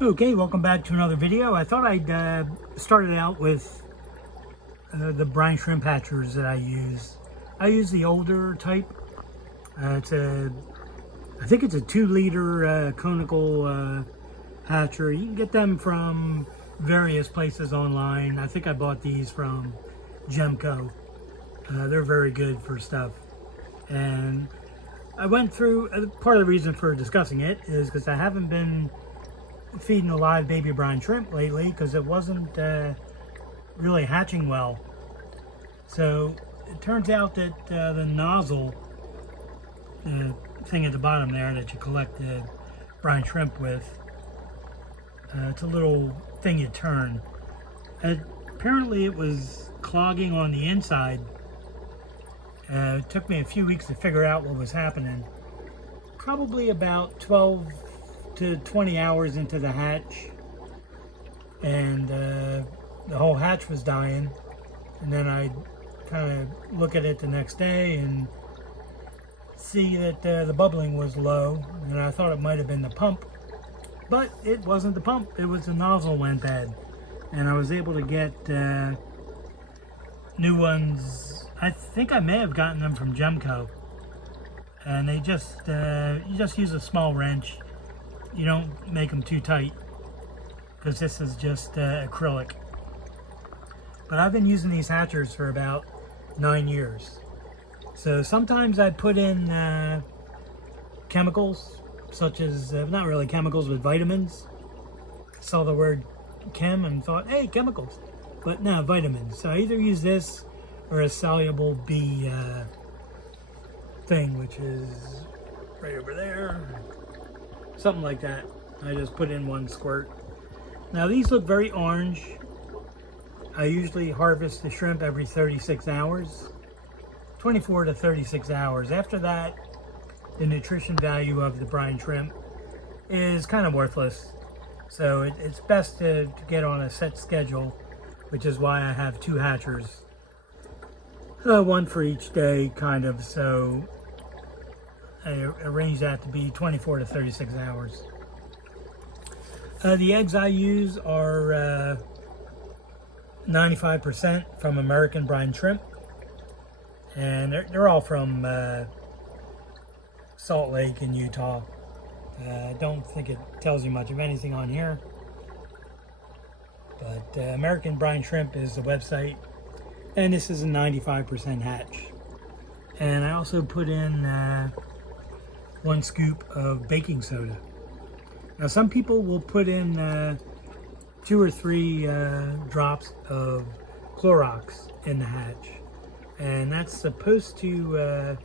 Okay, welcome back to another video. I thought I'd start it out with the brine shrimp hatchers that I use. I use the older type. I think it's a 2-liter conical hatcher. You can get them from various places online. I think I bought these from Gemco. They're very good for stuff. And I went through, part of the reason for discussing it is because I haven't been feeding a live baby brine shrimp lately because it wasn't really hatching well. So it turns out that the nozzle thing at the bottom there that you collect the brine shrimp with, it's a little thing you turn. Apparently it was clogging on the inside. It took me a few weeks to figure out what was happening. Probably about 12 to 20 hours into the hatch, and the whole hatch was dying. And then I kind of look at it the next day and see that the bubbling was low, and I thought it might have been the pump, but it wasn't the pump. It was the nozzle went bad, and I was able to get new ones. I think I may have gotten them from Gemco, and they just you just use a small wrench. You don't make them too tight because this is just acrylic. But I've been using these hatchers for about 9 years. So sometimes I put in chemicals, such as, not really chemicals, but vitamins. I saw the word chem and thought, hey, chemicals. But no, vitamins. So I either use this or a soluble B thing, which is right over there. Something like that. I just put in 1 squirt. Now these look very orange. I usually harvest the shrimp every 36 hours. 24 to 36 hours. After that, the nutrition value of the brine shrimp is kind of worthless. So it's best to get on a set schedule, which is why I have 2 hatchers. 1 for each day, kind of. So I arrange that to be 24 to 36 hours. The eggs I use are 95% from American brine shrimp, and they're all from Salt Lake in Utah. I don't think it tells you much of anything on here, but American brine shrimp is the website, and this is a 95% hatch. And I also put in 1 scoop of baking soda. Now some people will put in 2 or 3 drops of Clorox in the hatch, and that's supposed to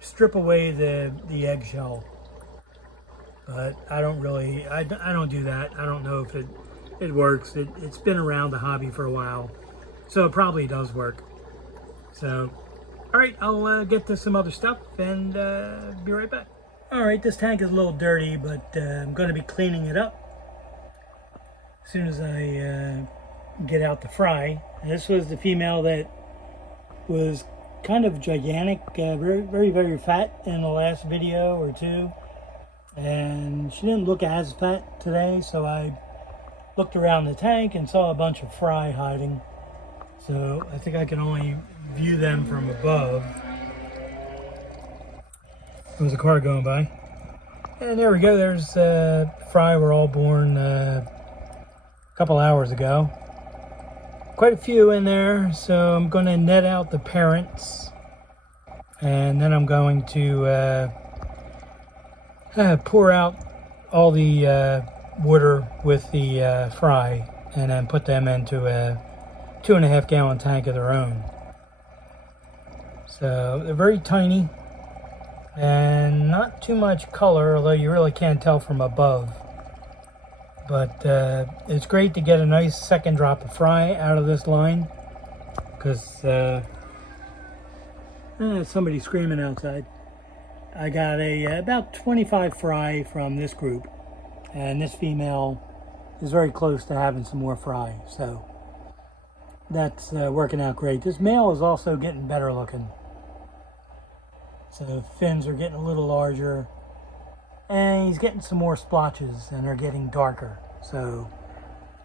strip away the eggshell. But I don't really, I don't do that. I don't know if it works. It's been around the hobby for a while, so it probably does work. So alright, I'll get to some other stuff and be right back. Alright, this tank is a little dirty, but I'm going to be cleaning it up as soon as I get out the fry. This was the female that was kind of gigantic, very fat in the last video or 2. And she didn't look as fat today, so I looked around the tank and saw a bunch of fry hiding. So I think I can only view them from above. There was a car going by. And there we go, there's fry were all born a couple hours ago. Quite a few in there, so I'm going to net out the parents. And then I'm going to pour out all the water with the fry and then put them into a 2.5 gallon tank of their own. So they're very tiny and not too much color, although you really can't tell from above. But it's great to get a nice second drop of fry out of this line, because somebody's screaming outside. I got about 25 fry from this group, and this female is very close to having some more fry, so that's working out great. This male is also getting better looking. So the fins are getting a little larger, and he's getting some more splotches and they're getting darker. So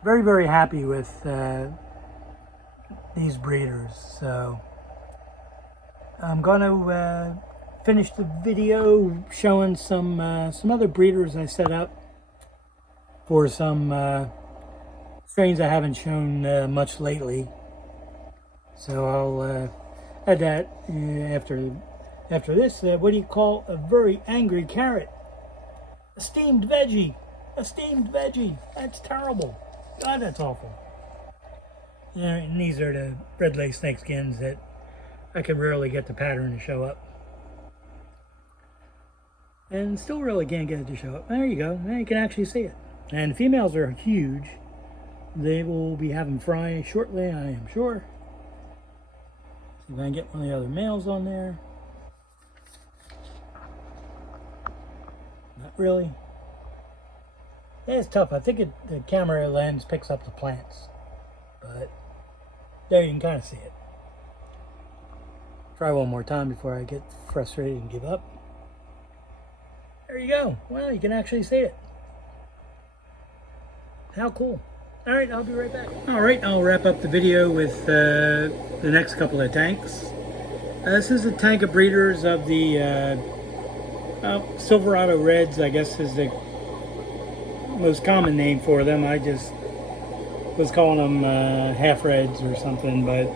very, very happy with these breeders. So I'm going to finish the video showing some other breeders I set up for some strains I haven't shown much lately. So I'll add that after this. What do you call a very angry carrot? A steamed veggie. A steamed veggie. That's terrible. God, that's awful. Yeah, and these are the red lace snakeskins that I can rarely get the pattern to show up. And still really can't get it to show up. There you go. Now you can actually see it. And the females are huge. They will be having fry shortly, I am sure. See if I can get one of the other males on there. Not really. Yeah, it's tough. I think the camera lens picks up the plants. But there you can kind of see it. Try one more time before I get frustrated and give up. There you go. Well, you can actually see it. How cool. All right, I'll be right back. All right, I'll wrap up the video with the next couple of tanks. This is a tank of breeders of the Silverado Reds, I guess is the most common name for them. I just was calling them half reds or something, but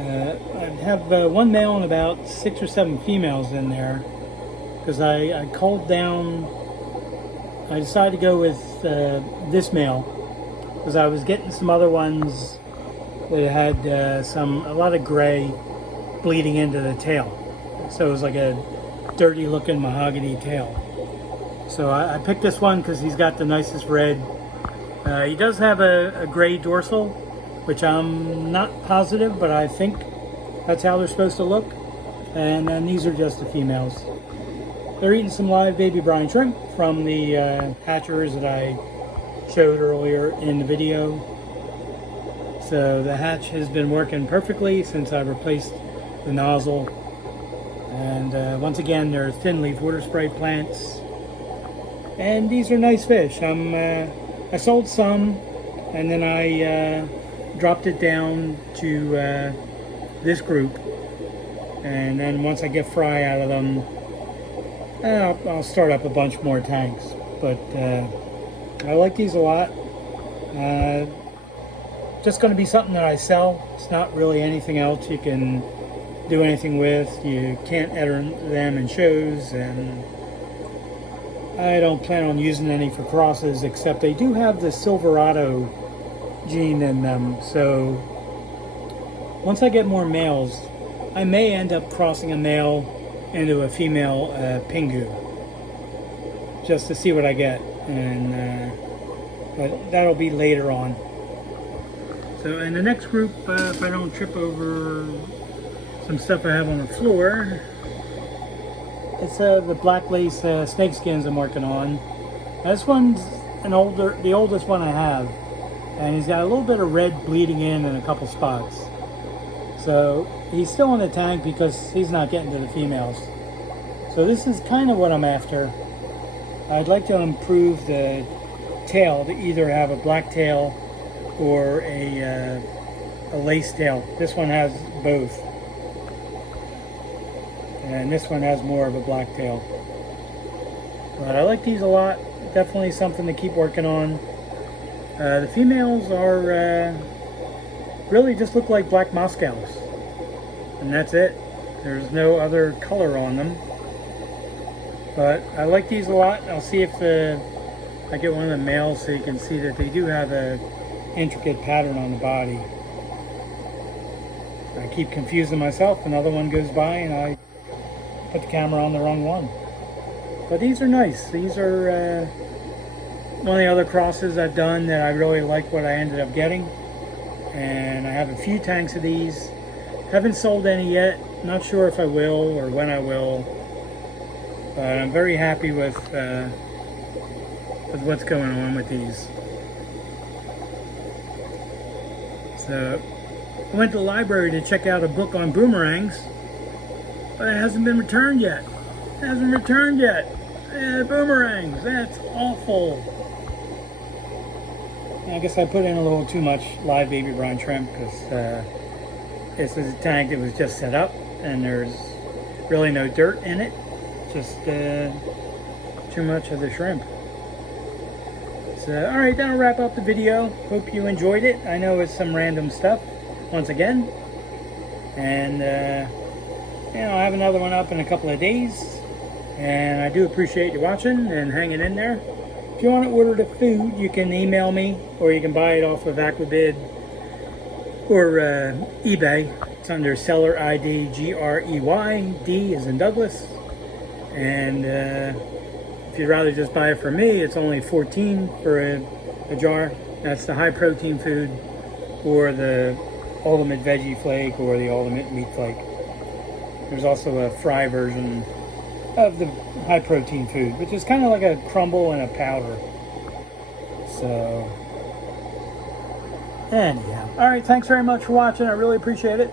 I have one male and about 6 or 7 females in there because I culled down. I decided to go with this male because I was getting some other ones that had a lot of gray bleeding into the tail, so it was like a dirty looking mahogany tail. So I picked this one because he's got the nicest red. He does have a gray dorsal, which I'm not positive, but I think that's how they're supposed to look. And then these are just the females. They're eating some live baby brine shrimp from the hatchers that I showed earlier in the video. So the hatch has been working perfectly since I replaced the nozzle. And once again, they're thin leaf water spray plants. And these are nice fish. I sold some, and then I dropped it down to this group. And then once I get fry out of them, I'll start up a bunch more tanks. But I like these a lot. Just going to be something that I sell. It's not really anything else you can do anything with. You can't enter them in shows, and I don't plan on using any for crosses, except they do have the Silverado gene in them. So once I get more males, I may end up crossing a male into a female pingu, just to see what I get. And but that'll be later on. So in the next group, if I don't trip over some stuff I have on the floor, it's the black lace snakeskins I'm working on. This one's the oldest one I have, and he's got a little bit of red bleeding in a couple spots. So he's still in the tank because he's not getting to the females. So this is kind of what I'm after. I'd like to improve the tail to either have a black tail or a lace tail. This one has both. And this one has more of a black tail. But I like these a lot. Definitely something to keep working on. The females are really just look like black Moscows. And that's it. There's no other color on them. But I like these a lot. I'll see if I get one of the males so you can see that they do have a intricate pattern on the body. I keep confusing myself. Another one goes by and I put the camera on the wrong one. But these are nice. These are one of the other crosses I've done that I really like what I ended up getting. And I have a few tanks of these. Haven't sold any yet. Not sure if I will or when I will. But I'm very happy with what's going on with these. So I went to the library to check out a book on boomerangs, but it hasn't been returned yet. It hasn't returned yet. Boomerangs, that's awful. I guess I put in a little too much live baby brine shrimp because this is a tank that was just set up and there's really no dirt in it. Just too much of the shrimp. So, alright, that'll wrap up the video. Hope you enjoyed it. I know it's some random stuff, once again. And, you know, I'll have another one up in a couple of days. And I do appreciate you watching and hanging in there. If you want to order the food, you can email me, or you can buy it off of Aquabid or eBay. It's under seller ID GREY, D as in Douglas. And if you'd rather just buy it from me, it's only $14 for a jar. That's the high protein food, or the ultimate veggie flake, or the ultimate meat flake. There's also a fry version of the high protein food, which is kind of like a crumble and a powder. So anyhow, all right, thanks very much for watching. I really appreciate it.